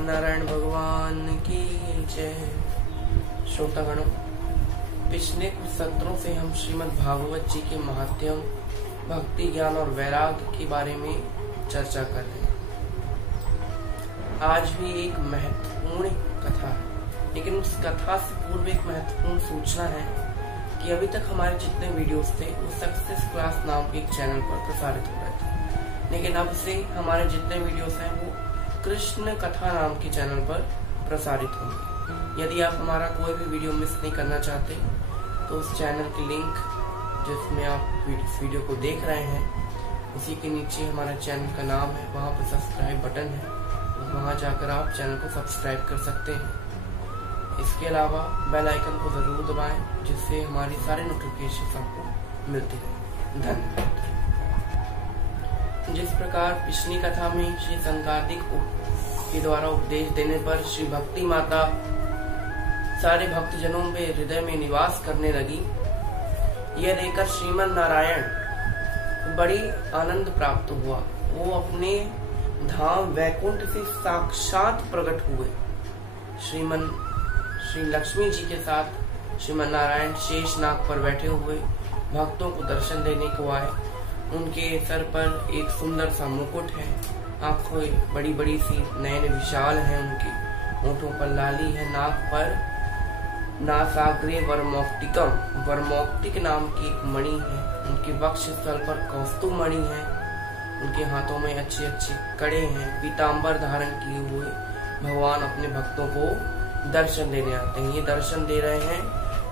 श्रीमन नारायण भगवान की जय। श्रोतागणों, पिछले कुछ सत्रों से हम श्रीमद् भागवत जी के महात्म्य, भक्ति, ज्ञान और वैराग्य के बारे में चर्चा कर रहे हैं। आज भी एक महत्वपूर्ण कथा है, लेकिन उस कथा से पूर्व एक महत्वपूर्ण सूचना है कि अभी तक हमारे जितने वीडियोस थे वो सक्सेस क्लास नाम के एक चैनल पर प्रसारित हो रहे थे, लेकिन अब से हमारे जितने वीडियोस हैं वो कृष्ण कथा नाम के चैनल पर प्रसारित होंगे। यदि आप हमारा कोई भी वीडियो मिस नहीं करना चाहते तो उस चैनल की लिंक जिसमें आप इस वीडियो को देख रहे हैं उसी के नीचे हमारा चैनल का नाम है, वहाँ पर सब्सक्राइब बटन है, तो वहाँ जाकर आप चैनल को सब्सक्राइब कर सकते हैं। इसके अलावा बेल आइकन को जरूर दबाएं जिससे हमारी सारी नोटिफिकेशन आपको मिलती है। धन्यवाद। जिस प्रकार पिछली कथा में श्री संकादिक के द्वारा उपदेश देने पर श्री भक्ति माता सारे भक्तजनों में हृदय में निवास करने लगी, यह देखकर श्रीमन नारायण बड़ी आनंद प्राप्त हुआ। वो अपने धाम वैकुंठ से साक्षात प्रकट हुए। श्री लक्ष्मी जी के साथ श्रीमन नारायण शेषनाग पर बैठे हुए भक्तों को दर्शन देने को आए। उनके सर पर एक सुंदर सा मुकुट है, आंखें बड़ी बड़ी सी, नयन विशाल हैं उनके, होठों पर लाली है, नाक पर नासाग्रे वरमौक्तिक नाम की एक मणि है, उनके वक्ष स्थल पर कौस्तुभ मणि है, उनके हाथों में अच्छे अच्छे कड़े हैं, पीताम्बर धारण किए हुए भगवान अपने भक्तों को दर्शन देने आते हैं। ये दर्शन दे रहे हैं,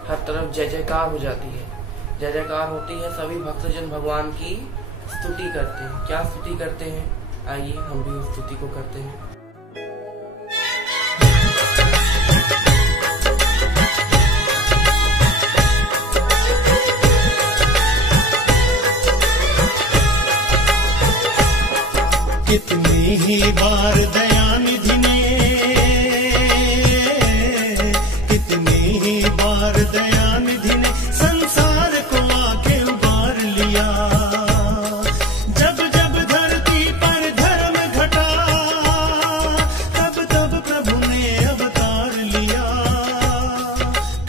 हर तरफ जय जयकार हो जाती है, जय जयकार होती है, सभी भक्तजन भगवान की स्तुति करते हैं। क्या स्तुति करते हैं, आइए हम भी उस स्तुति को करते हैं। कितनी ही बार दयानिधि ने, कितनी ही बार दयानिधि ने संसार को आके उबार लिया। जब जब धरती पर धर्म घटा तब तब प्रभु ने अवतार लिया।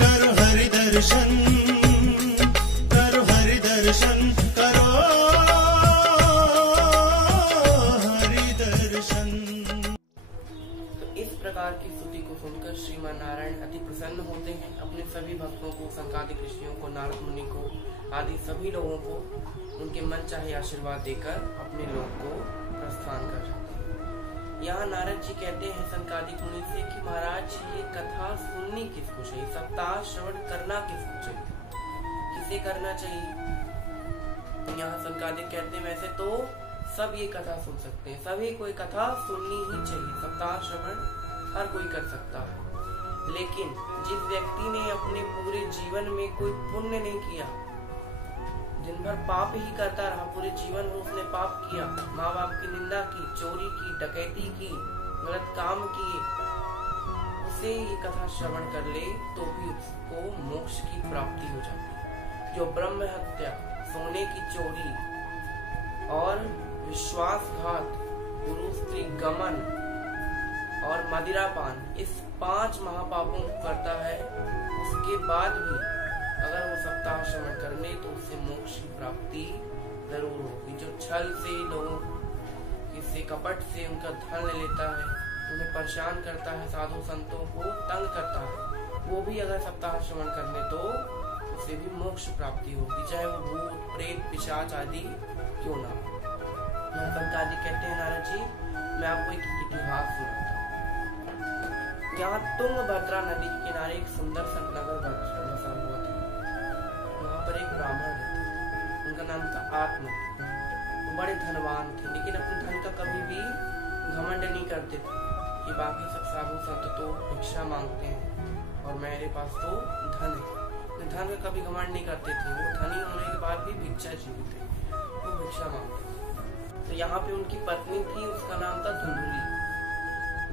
करो हरि दर्शन, करो हरि दर्शन, करो प्रकार की स्तुति को सुनकर श्रीमान नारायण अति प्रसन्न होते हैं। अपने सभी भक्तों को, संकादिक ऋषियों को, नारद मुनि को आदि सभी लोगों को उनके मन चाहे आशीर्वाद देकर अपने लोक को प्रस्थान कर जाते हैं। यहाँ नारद जी कहते हैं संकादिक मुनि से कि महाराज ये कथा सुननी किसको चाहिए, सप्ताह श्रवण करना किसको चाहिए, किसे करना चाहिए। यहाँ संकादिक कहते हैं वैसे तो सब ये कथा सुन सकते हैं, सभी कोई कथा सुननी ही चाहिए, सप्ताह श्रवण हर कोई कर सकता है। लेकिन जिस व्यक्ति ने अपने पूरे जीवन में कोई पुण्य नहीं किया, दिन भर पाप ही करता रहा, पूरे जीवन में उसने पाप किया, माँ बाप की निंदा की, चोरी की, डकैती की, गलत काम किए, उसे ये कथा श्रवण कर ले तो भी उसको मोक्ष की प्राप्ति हो जाती है। जो ब्रह्म हत्या, सोने की चोरी और विश्वासघात, गुरु स्त्री गमन और मदिरापान, इस 5 महापापों को करता है, उसके बाद भी अगर वो सप्ताह श्रवण कर ले तो उससे मोक्ष की प्राप्ति जरूर होगी। जो छल से लोगों किसी कपट से उनका धन ले लेता है, उन्हें परेशान करता है, साधु संतों को तंग करता है, वो भी अगर सप्ताह श्रवण कर ले तो उसे भी मोक्ष प्राप्ति होगी, चाहे वो भूत प्रेत पिशाच आदि क्यों ना हो। संकादिक कहते हैं नारद जी, मैं आपको एक इतिहास सुनाता हूँ। यहाँ तुंगभद्रा नदी के किनारे एक सुंदर सा नगर बसा हुआ था। वहाँ पर एक ब्राह्मण रहते, उनका नाम था आत्म। वो बड़े धनवान थे, लेकिन अपने धन का कभी भी घमंड नहीं करते थे कि बाकी सब साधु संत तो भिक्षा मांगते हैं और मेरे पास तो धन है। धन का कभी घमंड नहीं करते थे, वो धनी होने के बाद भी भिक्षा जीवी थे, वो भिक्षा मांगते थे। तो यहाँ पे उनकी पत्नी थी, उसका नाम था धुंधुली।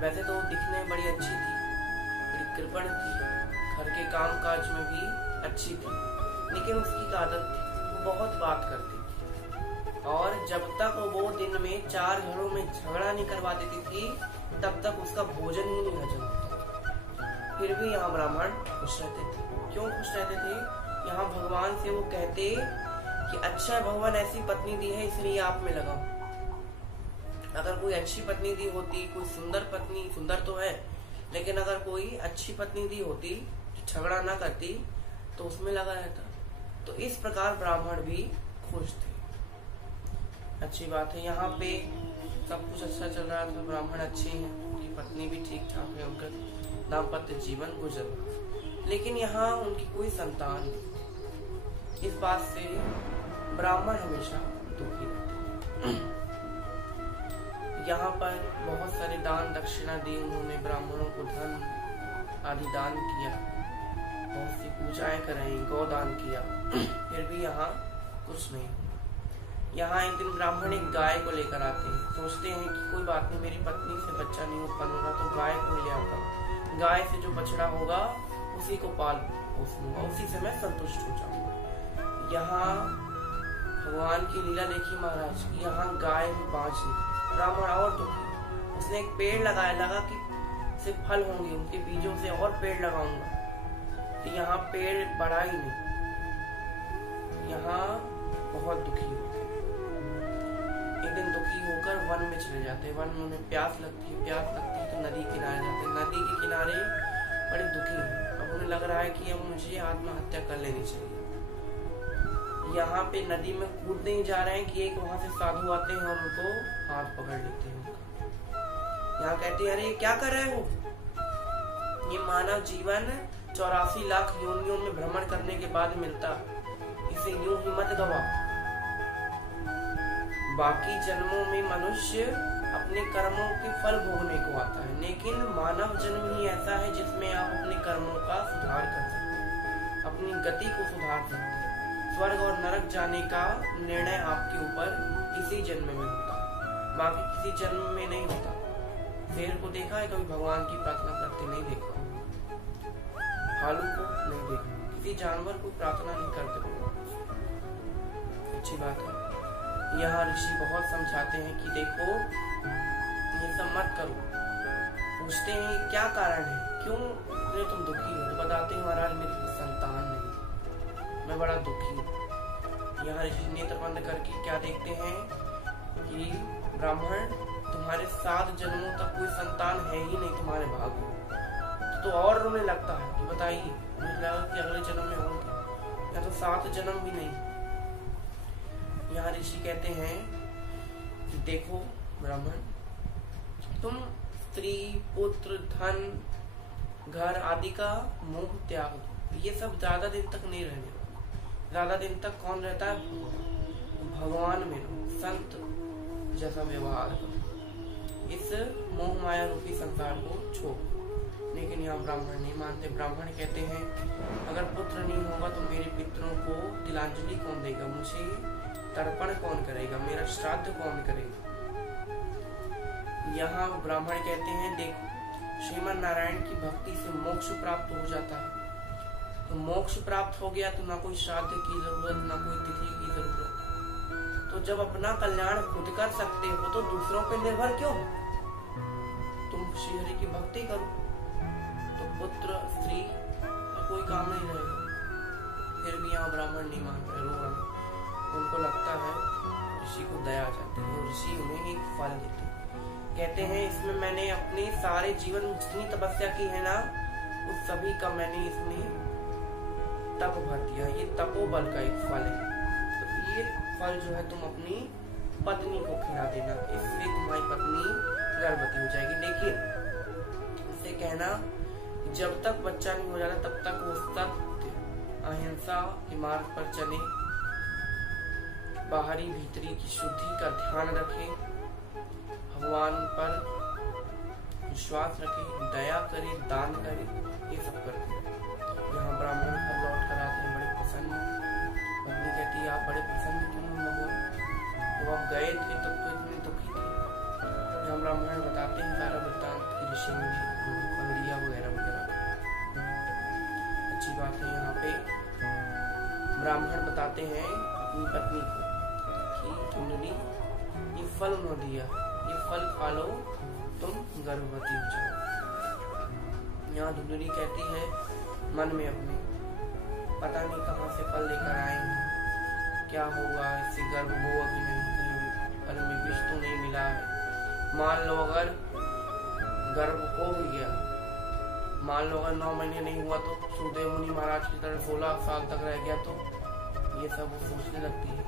वैसे तो वो दिखने में बड़ी अच्छी थी, बड़ी कृपण थी, घर के काम काज में भी अच्छी थी, लेकिन उसकी आदत थी, वो बहुत बात करती थी। और जब तक वो दिन में 4 घरों में झगड़ा नहीं करवा देती थी तब तक उसका भोजन ही नहीं हजम होता। फिर भी यहाँ ब्राह्मण खुश रहते थे। क्यों खुश रहते थे? यहाँ भगवान से वो कहते कि अच्छा भगवान ऐसी पत्नी दी है इसलिए आप में लगाओ। अगर कोई अच्छी पत्नी दी होती, कोई सुंदर पत्नी, सुंदर तो है लेकिन अगर कोई अच्छी पत्नी दी होती जो झगड़ा ना करती तो उसमें लगा रहता। तो इस प्रकार ब्राह्मण भी खुश थे। अच्छी बात है, यहाँ पे सब कुछ अच्छा चल रहा था, ब्राह्मण अच्छे हैं, उनकी पत्नी भी ठीक ठाक है, उनका दाम्पत्य जीवन गुजर रहा। लेकिन यहाँ उनकी कोई संतान नहीं। इस बात से ब्राह्मण हमेशा दुखी रहते। यहाँ पर बहुत सारे दान दक्षिणा दी उन्होंने, ब्राह्मणों को धन आदि दान किया, बहुत सी पूजाएं कराई, गौदान किया, फिर भी यहाँ कुछ नहीं। यहाँ एक दिन ब्राह्मण एक गाय को लेकर आते हैं। सोचते हैं कि कोई बात नहीं, मेरी पत्नी से बच्चा नहीं उत्पन्न होगा तो गाय को ले आता, गाय से जो बछड़ा होगा उसी को पाल पोस लूंगा, उसी से मैं संतुष्ट हो जाऊंगा। यहाँ भगवान की लीला देखी महाराज की, यहाँ गाय भी बाँझ निकली। ब्राह्मण और दुखी, उसने एक पेड़ लगाया, लगा कि से फल होंगे, उनके बीजों से और पेड़ लगाऊंगा, तो यहाँ पेड़ बढ़ा ही नहीं। यहाँ बहुत दुखी होते। एक दिन दुखी होकर वन में चले जाते हैं। वन में उन्हें प्यास लगती है तो नदी किनारे जाते हैं। नदी के किनारे बड़े दुखी हैं। अब उन्हें लग रहा है कि अब मुझे आत्महत्या कर लेनी चाहिए। यहाँ पे नदी में कूदने ही जा रहे हैं कि एक वहां से साधु आते हैं और उनको हाथ पकड़ लेते हैं। यहाँ कहते हैं, अरे क्या कर रहे हो? ये मानव जीवन 84 लाख योनियों में भ्रमण करने के बाद मिलता, इसे यूं ही मत गवा। बाकी जन्मों में मनुष्य अपने कर्मों के फल भोगने को आता है, लेकिन मानव जन्म ही ऐसा है जिसमें आप अपने कर्मों का सुधार कर सकते हैं, अपनी गति को सुधार सकते हैं। स्वर्ग और नरक जाने का निर्णय आपके ऊपर इसी जन्म में होता, बाकी किसी जन्म में नहीं होता। शेर को देखा है कभी भगवान की प्रार्थना करते? नहीं देखा। भालू को नहीं देखा, किसी जानवर को प्रार्थना नहीं करते। अच्छी बात है। यहाँ ऋषि बहुत समझाते हैं कि देखो ये सब मत करो। पूछते हैं क्या कारण है, क्यों तुम दुखी हो? तो बताते हैं महाराज मेरी संतान नहीं, मैं बड़ा दुखी हूँ। यहाँ ऋषि नेत्र बंद करके क्या देखते हैं कि ब्राह्मण तुम्हारे 7 जन्मों तक कोई संतान है ही नहीं तुम्हारे भाग में। तो और रोने लगता है कि बताइए, मुझे लगा कि अगले जन्म में होंगे, या तो 7 जन्म भी नहीं। यहाँ ऋषि कहते हैं कि देखो ब्राह्मण, तुम स्त्री पुत्र धन घर आदि का मोह त्याग दो। ये सब ज्यादा दिन तक नहीं रहने वाला। ज्यादा दिन तक कौन रहता है? भगवान में रहो, संत जैसा व्यवहार करो, इस मोह माया रूपी संसार को छोड़ो। लेकिन यहाँ ब्राह्मण नहीं मानते। ब्राह्मण कहते हैं अगर पुत्र नहीं होगा तो मेरे पितरों को तिलांजलि कौन देगा, मुझे तर्पण कौन करेगा, मेरा श्राद्ध कौन करेगा। यहाँ ब्राह्मण कहते हैं देखो श्रीमन नारायण की भक्ति से मोक्ष प्राप्त हो जाता है, तो मोक्ष प्राप्त हो गया तो ना कोई श्राद्ध की जरूरत, ना कोई तिथि की जरूरत। तो जब अपना कल्याण खुद कर सकते हो तो दूसरों पे निर्भर क्यों? तुम श्री हरि की भक्ति करो तो पुत्र स्त्री का कोई काम नहीं रहेगा। फिर भी यहाँ ब्राह्मण नहीं मान रहे, रो रहे। उनको लगता है ऋषि को दया आ जाती है और ऋषि उन्हें एक फल देते हैं। कहते हैं इसमें मैंने अपने सारे जीवन में जितनी तपस्या की है ना, उस सभी का मैंने इसमें तप भर दिया। ये तपोबल का एक फल है। तो ये फल जो है तुम अपनी पत्नी को खिला देना, इससे तुम्हारी पत्नी गर्भवती हो जाएगी। लेकिन इससे कहना जब तक बच्चा नहीं हो जाता तब तक वो सत्य अहिंसा के मार्ग पर चले, बाहरी भीतरी की शुद्धि का ध्यान रखे, भगवान पर विश्वास रखे, दया करे, दान करे, ये सब करते हैं। यहाँ ब्राह्मण घर लौट कर आते हैं बड़े प्रसन्न। पत्नी कहती है आप बड़े प्रसन्न क्यों हो भगवान? तो आप गए थे तब तो इतने दुखी थे। यहाँ ब्राह्मण बताते हैं सारा वृत्तांत की ऋषि मुझे फल दिया वगैरह वगैरह। अच्छी बात है। यहाँ पे ब्राह्मण बताते हैं अपनी पत्नी को कि कुंडली ये फल उन्होंने दिया, ये फल खा लो तुम गर्भवती हो जाओ। यहाँ धुंधली कहती है मन में अपने, पता नहीं कहाँ से फल लेकर आए हैं, क्या होगा, इससे गर्भ हो अभी नहीं, कहीं फल में विष तो नहीं मिला है। मान लो अगर गर्भ हो भी गया, मान लो अगर 9 महीने नहीं हुआ तो सुखदेव मुनि महाराज की तरह 16 साल तक रह गया तो ये सब वो सोचने लगती है।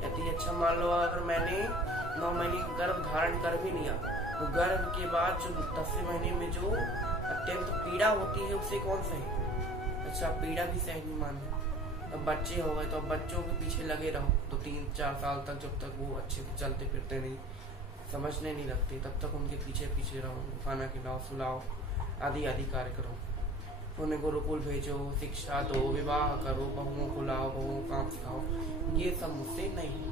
कहती है अच्छा मान लो अगर मैंने 9 महीने गर्भ धारण कर भी लिया तो गर्भ के बाद जो 10वें महीने में जो अत्यंत पीड़ा होती है उसे कौन सहे। अच्छा पीड़ा भी सह नहीं माने, अब बच्चे हो गए तो अब बच्चों के पीछे लगे रहो तो 3-4 साल तक, जब तक वो अच्छे से चलते फिरते नहीं, समझने नहीं लगते, तब तक उनके पीछे पीछे रहो, खाना खिलाओ, सुलाओ, आदि आदि कार्य करो, उन्हें गुरुकुल भेजो, शिक्षा दो, विवाह करो, बहुओं को लाओ, बहुओं को काम सिखाओ, ये सब मुझसे नहीं।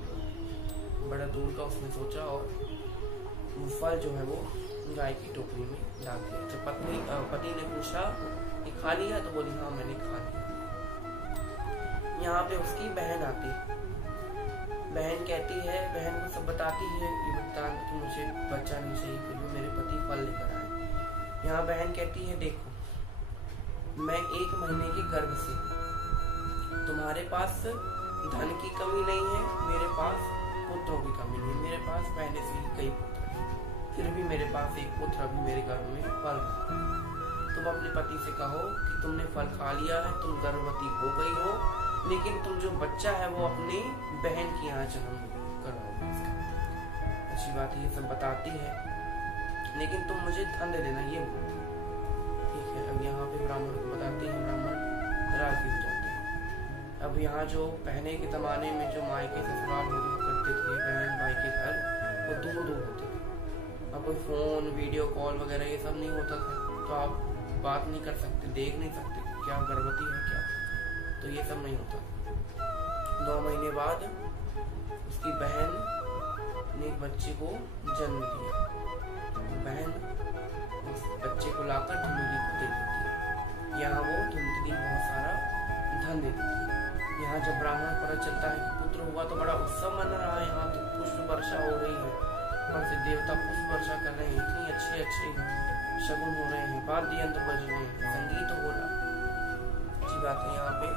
बड़ा दूर का उसने सोचा और फल जो है वो गाय की टोकरी में डाल दिया। जब पति ने पूछा कि खा लिया तो बोली हाँ मैंने खा लिया। यहाँ पे उसकी बहन आती, बहन कहती है, बहन को सब बताती है ये वृत्तांत कि मुझे बच्चा नहीं चाहिए, फिर भी मेरे पति फल लेकर आए। यहाँ बहन कहती है देखो मैं 1 महीने के गर्भ से, तुम्हारे पास धन की कमी नहीं है, मेरे पास पुत्रों की कमी नहीं, मेरे पास पहले से ही कई पुत्र हैं, फिर भी मेरे पास एक पुत्र अभी मेरे गर्भ में फल रहा है। तुम अपने पति से कहो कि तुमने फल खा लिया है, तुम गर्भवती हो गई हो, लेकिन तुम जो बच्चा है वो अपनी बहन की यहाँ जन्म करवाओगे। अच्छी बात ये सब बताती है, लेकिन तुम मुझे धन दे देना, ये ठीक है। अब यहाँ पे ब्राह्मण को बताती है, ब्राह्मण राजी हो जाते हैं। अब यहाँ जो पहले के जमाने में जो मायके ससुराल हुआ करते थे, बहन भाई के घर वो दूर दूर होते थे, अब कोई फोन वीडियो कॉल वगैरह ये सब नहीं होता था, तो आप बात नहीं कर सकते, देख नहीं सकते क्या गर्भवती है क्या, तो ये सब नहीं होता। 9 महीने बाद उसकी बहन ने एक बच्चे को जन्म दिया, बहन उस बच्चे को लाकर धुंधली को दे देती है। यहाँ वो धुंधली बहुत सारा धन दे देती है। यहाँ जब ब्राह्मण पता चलता है कि पुत्र हुआ तो बड़ा उत्सव मन रहा है, यहाँ तो पुष्प वर्षा हो रही है, ऊपर से देवता पुष्प वर्षा कर रहे हैं, इतनी अच्छे अच्छे शगुन हो रहे हैं, वाद्य यंत्र बज रहे हैं, संगीत हो रहा है। अच्छी बात है। यहाँ पे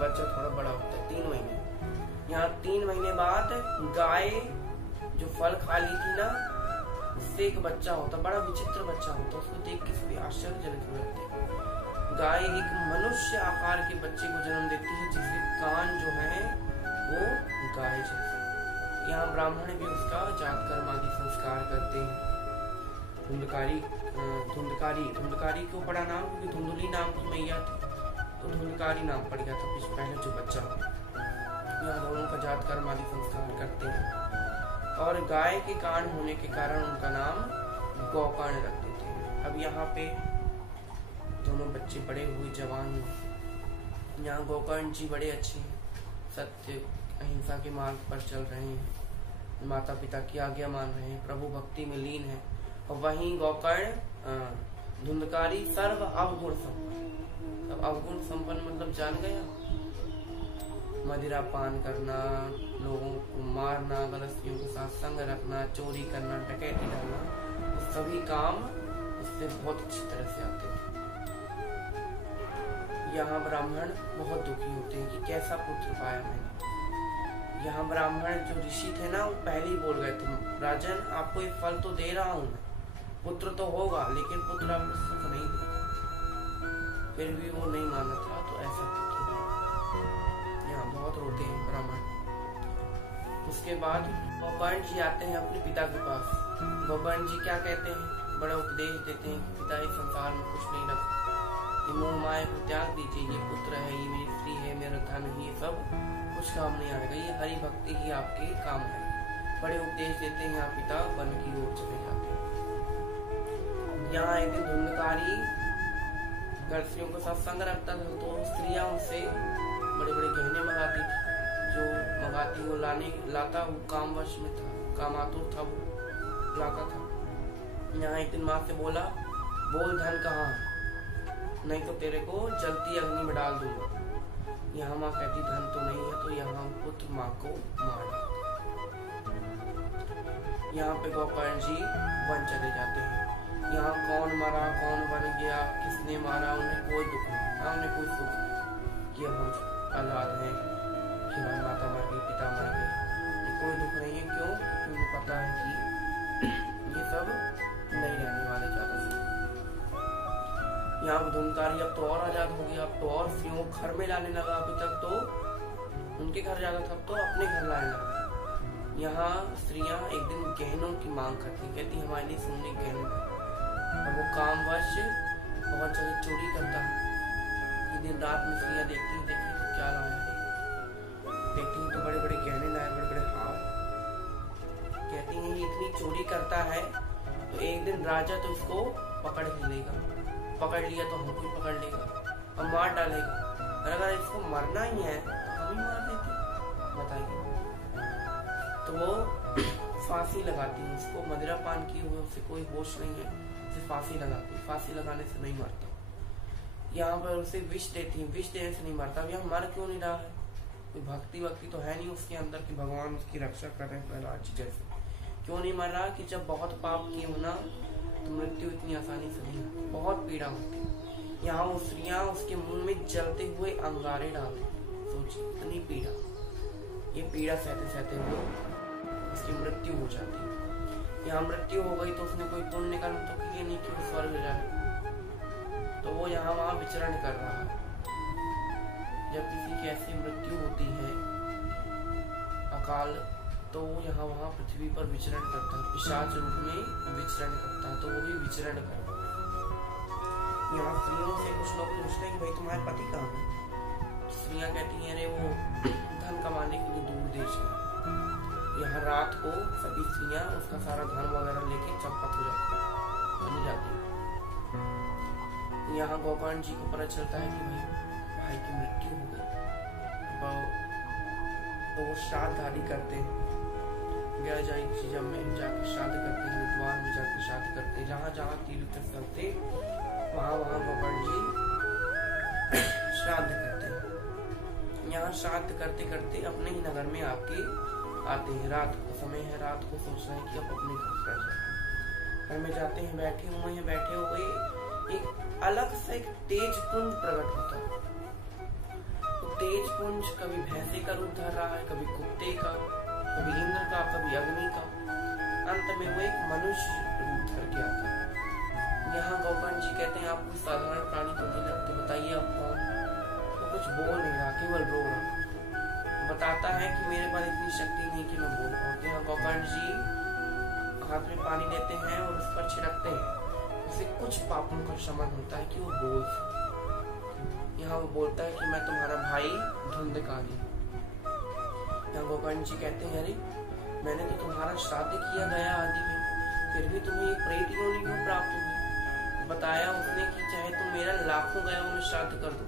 बच्चा थोड़ा बड़ा होता है, 3 महीने। यहाँ 3 महीने बाद गाय जो फल खा ली थी ना, उससे एक बच्चा होता, बड़ा विचित्र बच्चा होता, उसको देख के सभी आश्चर्यजनक लगते। गाय एक मनुष्य आकार के बच्चे को जन्म देती है, जिसके कान जो है वो गाय जैसे। यहाँ ब्राह्मण भी उसका जातकर्म आदि संस्कार करते हैं। धुंधकारी क्यों पड़ा नाम, क्योंकि धुंधली नाम की मैया थी तो धुंधकारी नाम पड़ गया था पहले जो बच्चा हो। यहाँ दोनों का जातकर्म आदि संस्कार करते हैं और गाय के कान होने के कारण उनका नाम गौकर्ण रख देते हैं। अब यहाँ पे दोनों बच्चे बड़े हुए, जवान हुए। यहाँ गोकर्ण जी बड़े अच्छे हैं, सत्य अहिंसा के मार्ग पर चल रहे हैं, माता पिता की आज्ञा मान रहे हैं, प्रभु भक्ति में लीन है। और वहीं गोकर्ण धुंधकारी सर्व अवगुण संपन्न। अब अवगुण संपन्न मतलब जान गया, मदिरा पान करना, लोगों को मारना, गलत स्त्रियों के साथ संग रखना, चोरी करना, डकैती करना, तो सभी काम उससे बहुत अच्छी तरह से आते थे। यहाँ ब्राह्मण बहुत दुखी होते हैं कि कैसा पुत्र पाया मैंने। यहाँ ब्राह्मण जो ऋषि थे ना, वो पहले ही बोल गए थे, राजन आपको एक फल तो दे रहा हूँ मैं, पुत्र तो होगा, लेकिन पुत्र आपको सुख नहीं दे। फिर भी वो नहीं माना था, तो ऐसा पुत्र यहाँ बहुत रोते हैं ब्राह्मण। उसके बाद गोकर्ण जी आते हैं अपने पिता के पास। गोकर्ण जी क्या कहते हैं, बड़ा उपदेश देते हैं कि पिता इस संसार में कुछ नहीं रखा, मोह माया को त्याग दीजिए, ये पुत्र है, ये मेरी स्त्री है, मेरा धन है, ये सब कुछ काम नहीं आएगा, ये हरि भक्ति ही आपके काम है। बड़े उपदेश देते हैं। यहाँ पिता वन की ओर चले जाते हैं। यहाँ एक दिन धुंधकारी स्त्रियों को साथ संग रखता था, तो स्त्रियां उनसे बड़े बड़े गहने मंगाती थी, जो मंगाती वो लाता वो कामवश में था, कामातुर था, वो लाता था। यहाँ एक दिन माँ से बोला, बोल धन कहाँ है, नहीं तो तेरे को जलती अग्नि में डाल दूंगा। यहाँ माँ कहती धन तो नहीं है, तो यहाँ पुत्र माँ को मार डालते। यहाँ पे गोकर्ण जी वन चले जाते हैं। यहाँ कौन मरा, कौन बन गया, किसने मारा, उन्हें कोई दुख नहीं, ना उन्हें कोई सुख कि अब हम औलाद हैं, कि हमारी माता मर गई, पिता मर गए, कोई दुख नहीं है। क्यों? क्योंकि उन्हें पता है कि ये सब नहीं रहने वाले ज्यादा से। यहाँ धुनकारी अब तो और आजाद हो गया, अब तो और स्त्रियों घर में लाने लगा। अभी तक तो उनके घर जाता था, तो अपने घर लाने लगा। यहाँ स्त्रियां एक दिन गहनों की मांग करती, कहती हमारे लिए सोने गहने। और वो कामवश बहुत जगह चोरी करता है। एक दिन रात में स्त्रियां देखती तो क्या लाया है, देखती तो बड़े बड़े गहने लाए, बड़े बड़े हार। कहती हैं ये इतनी चोरी करता है तो एक दिन राजा तो इसको पकड़ ही लेगा, पकड़ लिया तो हमको ही पकड़ लेगा और मार डालेगा। और अगर इसको मरना ही है तो हम ही मार देते, बताइए। तो वो फांसी लगाती है, उसको मदिरा पान की हुई, उसे कोई होश नहीं है, उसे फांसी लगाती है। फांसी लगाने से नहीं मरता। यहाँ पर उसे विष देती है, विष देने से नहीं मरता। अब यहाँ मर क्यों नहीं रहा है? कोई भक्ति तो है नहीं उसके अंदर कि भगवान उसकी रक्षा कर रहे हैं प्रहलाद जी जैसे। क्यों नहीं मर रहा? कि जब बहुत पाप किए होना तो मृत्यु इतनी आसानी से नहीं, बहुत पीड़ा होती। यहाँ वो स्त्रियां उसके मुंह में जलते हुए अंगारे डालते, सोचिए इतनी पीड़ा। ये पीड़ा सहते सहते हुए उसकी मृत्यु हो जाती है। यहाँ मृत्यु हो गई तो उसने कोई पुण्य कर्म तो किए नहीं कि वो स्वर्ग जाए, तो वो यहाँ वहां विचरण कर रहा है। जब किसी की ऐसी मृत्यु होती है अकाल, तो वो यहाँ वहां पृथ्वी पर विचरण करता है, पिशाच रूप में विचरण करता है। तो वो भी विचरण कर रहा है। यहाँ स्त्रियों से कुछ लोग पूछते हैं कि भाई तुम्हारे पति कहाँ है? स्त्रियां कहती हैं अरे वो धन कमाने के लिए दूर देश है। यहाँ रात को सभी स्त्रियां उसका सारा धन वगैरह लेके चंपत हो जाती बनी जाती है। यहाँ गोकर्ण जी को पता चलता है कि भाई की मृत्यु हो गई, तो वो श्राद्ध आदि करते हैं। में जाकर श्राद्ध करते हैं, द्वार में जाकर श्राद्ध करते हैं। जहाँ जहाँ तीर्थ करते वहाँ गोकर्ण जी श्राद्ध करते हैं। यहाँ श्राद्ध करते करते अपने ही नगर में आते हैं। रात को समय है, रात को सोच रहे हैं कि अब अपने घर जाए। घर में जाते हैं, बैठे हुए एक अलग सा एक तेज पुंज प्रकट होता है। तो तेज पुंज कभी भैंसे का रूप धर रहा है, कभी कुत्ते का, कभी इंद्र का, कभी अग्नि का। अंत में वो एक मनुष्य रूप धर के आता है। यहाँ गोकर्ण जी कहते हैं आप कोई साधारण प्राणी तो नहीं लगते, बताइए आप कौन? वो कुछ बोल नहीं रहा, केवल रो रहा। बताता है कि मेरे पास इतनी शक्ति नहीं कि मैं बोल पाऊँ। यहाँ गोकर्ण जी हाथ में पानी लेते हैं और उस पर छिड़कते हैं, उसे कुछ पापों का शमन होता है कि वो बोल। यहाँ वो बोलता है कि मैं तुम्हारा भाई धुंधकारी। यहाँ गोकर्ण जी कहते हैं अरे मैंने तो तुम्हारा श्राद्ध किया गया आदि में, फिर भी तुम्हें एक प्रेत योनि क्यों प्राप्त हुई? बताया उसने कि चाहे तुम मेरा लाखों गया में श्राद्ध कर दो,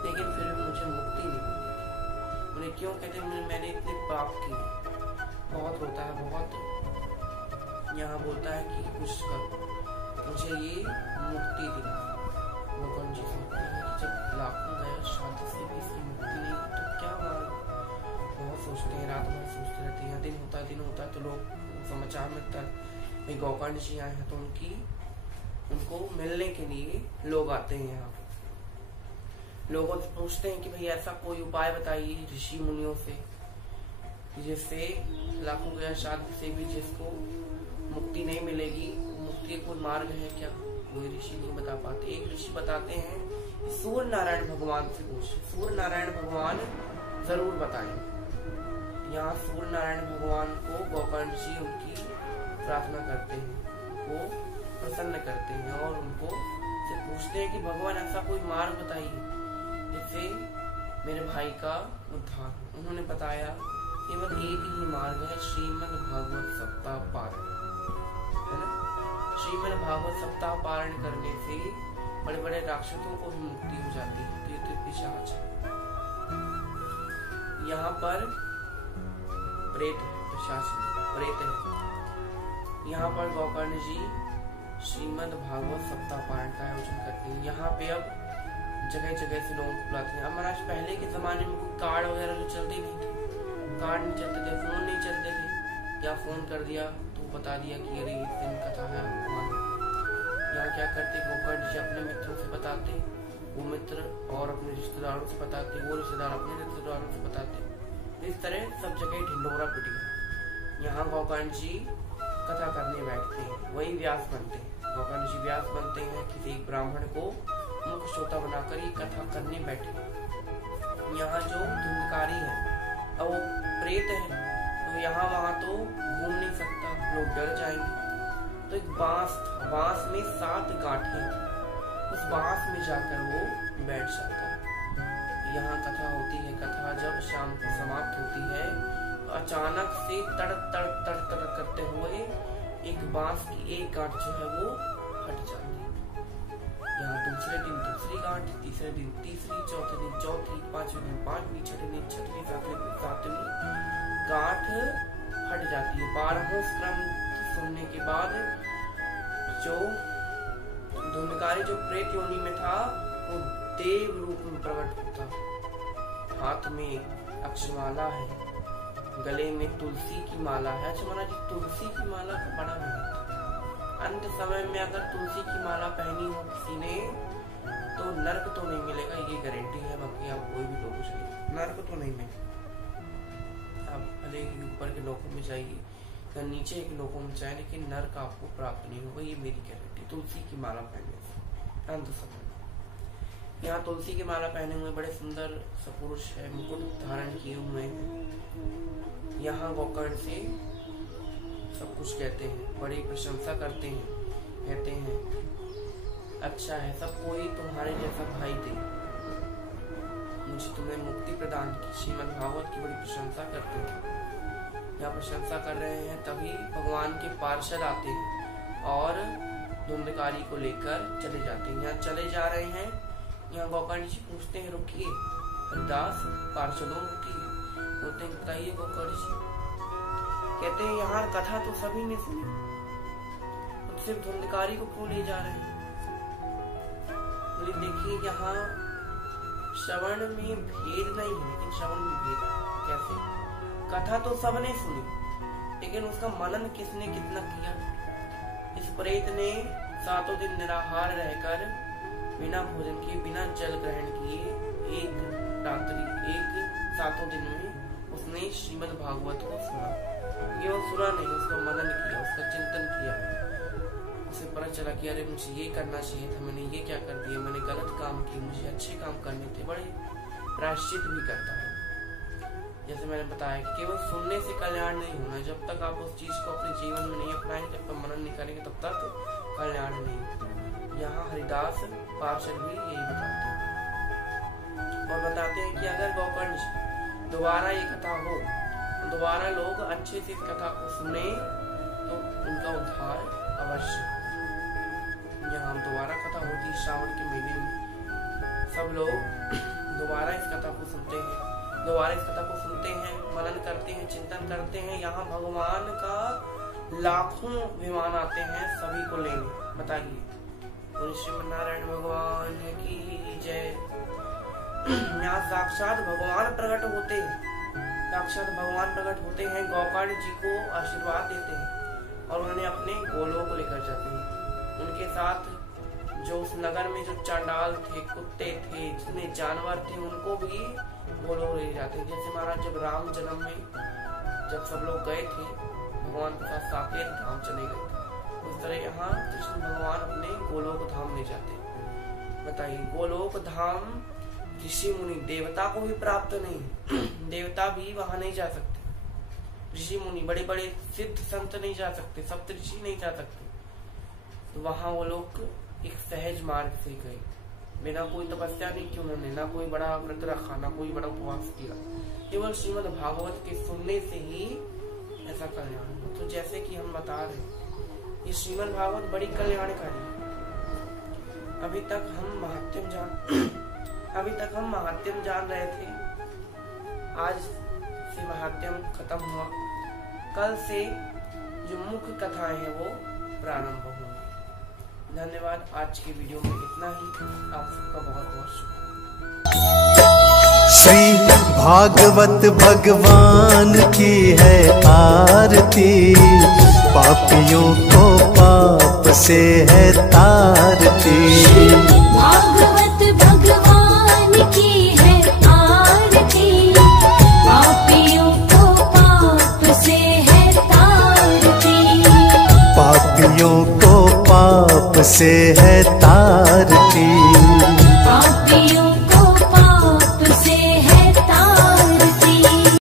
लेकिन फिर भी मुझे मुक्ति नहीं मिली। उन्हें क्यों कहते मैंने इतने पाप किए। बहुत होता है, बहुत। यहाँ बोलता है कि कुछ कर, मुझे ये मुक्ति दिला। गोकर्ण जी सोचते हैं कि जब लाखों गया श्राद्ध से भी इसकी मुक्ति नहीं हुई तो क्या मालूम। बहुत सोचते हैं, रात भर सोचते रहते हैं। दिन होता है तो लोग समाचार मिलता है भाई गोकर्ण जी आए हैं, तो उनको मिलने के लिए लोग आते हैं। यहाँ लोगों से पूछते हैं कि भाई ऐसा कोई उपाय बताइए ऋषि मुनियों से जिससे लाखों गया श्राद्ध से भी जिसको मुक्ति नहीं मिलेगी। मुक्ति का कोई मार्ग है क्या? कोई ऋषि नहीं बता पाते। एक ऋषि बताते हैं सूर्य नारायण भगवान से पूछे, सूर्य नारायण भगवान जरूर बताएंगे। यहाँ सूर्य नारायण भगवान को गोकर्ण जी उनकी प्रार्थना करते हैं, वो प्रसन्न करते हैं और उनको से पूछते हैं कि भगवान ऐसा कोई मार्ग बताइए जिससे मेरे भाई का उद्धार हो। उन्होंने बताया केवल एक ही मार्ग है, श्रीमद् भागवत सप्ताह पारण, है ना। श्रीमद् भागवत सप्ताह पारण करने से बड़े बड़े राक्षसों को भी मुक्ति हो जाती है। तो ये तो पिशाच है। यहाँ पर प्रेत है, पिशाच प्रेत है। यहाँ पर गोकर्ण जी श्रीमद् भागवत सप्ताह पारण का आयोजन करते हैं। यहाँ पे अब जगह जगह से लोगों को बुलाते हैं। अब महाराज पहले के जमाने में कोई कार्ड वगैरह जो चलते नहीं थे, कार्ड नहीं चलते थे, फोन नहीं चलते थे। क्या फोन कर दिया तो बता दिया कि अरे इस दिन कथा है, यहाँ क्या करते, गोकर्ण जी अपने मित्रों से बताते, वो मित्र और अपने रिश्तेदारों से बताते, वो रिश्तेदार अपने रिश्तेदारों से बताते। इस तरह सब जगह ढिंडोरा पिट गया। यहाँ गोकर्ण जी कथा करने बैठते हैं, वही व्यास बनते हैं। गोकर्ण जी व्यास बनते हैं, किसी एक ब्राह्मण को मुख्य श्रोता बनाकर ये कथा करने बैठे। यहाँ जो धुंधकारी है और वो प्रेत है, तो यहाँ वहां तो घूम नहीं सकता, लोग डर जाएंगे। तो एक बांस में 7 गांठें, उस बांस में जाकर वो बैठ जाता है। यहाँ कथा होती है। कथा जब शाम को समाप्त होती है तो अचानक से तड़ तड़ तड़ तड़ करते हुए एक बांस की एक गांठ जो है वो हट जाती है। यहाँ दूसरे दिन दूसरी गांठ, तीसरे दिन तीसरी, चौथे दिन चौथी, पांचवें दिन पांचवी, छठे दिन छठवीं, सातवीं गांठ हट जाती है। 12वें क्रम सुनने के बाद जो धुंधकारी जो प्रेत योनि में था वो देव रूप में प्रकट होता। हाथ में अक्षमाला है, गले में तुलसी की माला है। अच्छा महाराज, तुलसी की माला का बड़ा महत्व। अंत समय में अगर तुलसी की माला पहनी हो किसी ने तो नर्क तो नहीं मिलेगा, ये गारंटी है। बाकी आप कोई भी लोग चाहिए, नर्क तो नहीं मिलेगा। आप भले ही ऊपर के लोगों में जाइए या नीचे के लोगों में जाए, लेकिन नर्क आपको प्राप्त नहीं होगा, ये मेरी गारंटी। तुलसी की माला पहनने से अंत समय। यहाँ तुलसी की माला पहने हुए बड़े सुंदर सपुरुष है, मुकुट धारण किए हुए हैं। यहाँ गोकर्ण से सब कुछ कहते हैं, बड़ी प्रशंसा करते हैं, कहते हैं अच्छा है, सब कोई तुम्हारे जैसा भाई दे, मुझे तुमने मुक्ति प्रदान की। श्रीमद् भागवत की बड़ी प्रशंसा करते हैं। यहाँ प्रशंसा कर रहे हैं, तभी भगवान के पार्षद आते हैं और धुंधकारी को लेकर चले जाते हैं। यहाँ चले जा रहे हैं, यहाँ गोकर्ण जी पूछते हैं रुकिए हरिदास, पार्षदों रुकिए। बोलते हैं बताइए गोकर्ण जी। कहते हैं यहाँ कथा तो सभी ने सुनी, तो सिर्फ धुंधकारी को क्यों ले जा रहे हैं? बोले देखिए यहाँ श्रवण में भेद नहीं है, लेकिन श्रवण में भेद है। कैसे? कथा तो सबने सुनी, लेकिन उसका मनन किसने कितना किया? इस प्रेत ने 7 दिन निराहार रहकर बिना भोजन किए, बिना जल ग्रहण किए, एक रात्रि, एक 7 दिन में उसने श्रीमद् भागवत को सुना। ये वो सुना नहीं, उसका मनन किया, उसका चिंतन किया। उसे पता चला कि अरे मुझे ये करना चाहिए था, मैंने ये क्या कर दिया, मैंने गलत काम किए, मुझे अच्छे काम करने थे। बड़े प्रायश्चित भी करता है। जैसे मैंने बताया कि केवल सुनने से कल्याण नहीं होना, जब तक आप उस चीज को अपने जीवन में नहीं अपनाएंगे, जब तक मनन नहीं करेंगे, तब तक कल्याण नहीं। यहाँ हरिदास पार्षद भी यही बताते हैं और बताते हैं कि अगर गोकर्ण जी दोबारा ये कथा हो, दोबारा लोग अच्छे से इस कथा को सुने तो उनका उद्धार अवश्य। यहाँ दोबारा कथा होती है श्रावण के महीने में, सब लोग दोबारा इस कथा को सुनते हैं, दोबारा इस कथा को सुनते हैं, मनन करते हैं, चिंतन करते हैं। यहाँ भगवान का लाखों विमान आते हैं सभी को लेने। बताइए, श्रीमन्नारायण भगवान की जय। यहाँ साक्षात भगवान प्रकट होते हैं, साक्षात भगवान प्रकट होते हैं, गोकर्ण जी को आशीर्वाद देते हैं और उन्हें अपने गोलोक को लेकर जाते हैं। उनके साथ जो उस नगर में जो चांडाल थे, कुत्ते थे, जितने जानवर थे, उनको भी गोलोक ले जाते हैं। जैसे महाराज जब राम जन्म में जब सब लोग गए थे भगवान के साथ साकेत धाम चले गए थे, उस तरह यहाँ कृष्ण भगवान अपने गोलोक धाम ले जाते हैं। बताइए, गोलोक धाम ऋषि मुनि देवता को भी प्राप्त नहीं है, देवता भी वहां नहीं जा सकते। ऋषि मुनि बड़े बड़े सिद्ध संत नहीं जा सकते, सप्तऋषि नहीं जा सकते। तो वहां वो लोग एक सहज मार्ग से गए, बिना कोई तपस्या नहीं की उन्होंने, ना कोई बड़ा व्रत रखा, ना कोई बड़ा उपवास किया, केवल श्रीमद् भागवत के सुनने से ही ऐसा कल्याण हो। तो जैसे कि हम बता रहे, ये श्रीमद् भागवत बड़ी कल्याणकारी है। अभी तक हम महात्म्य जान रहे थे, आज से महात्म्य खत्म हुआ, कल से जो मुख्य कथाएं हैं वो प्रारंभ होंगी। धन्यवाद। आज की वीडियो में इतना ही। आप सबका बहुत बहुत शुक्रिया। श्री भागवत भगवान की है आरती, पापियों को पाप से है तारती। भागवत भगवान की है आरती, पापियों को पाप से है तारती। पापियों को पाप से है तारती।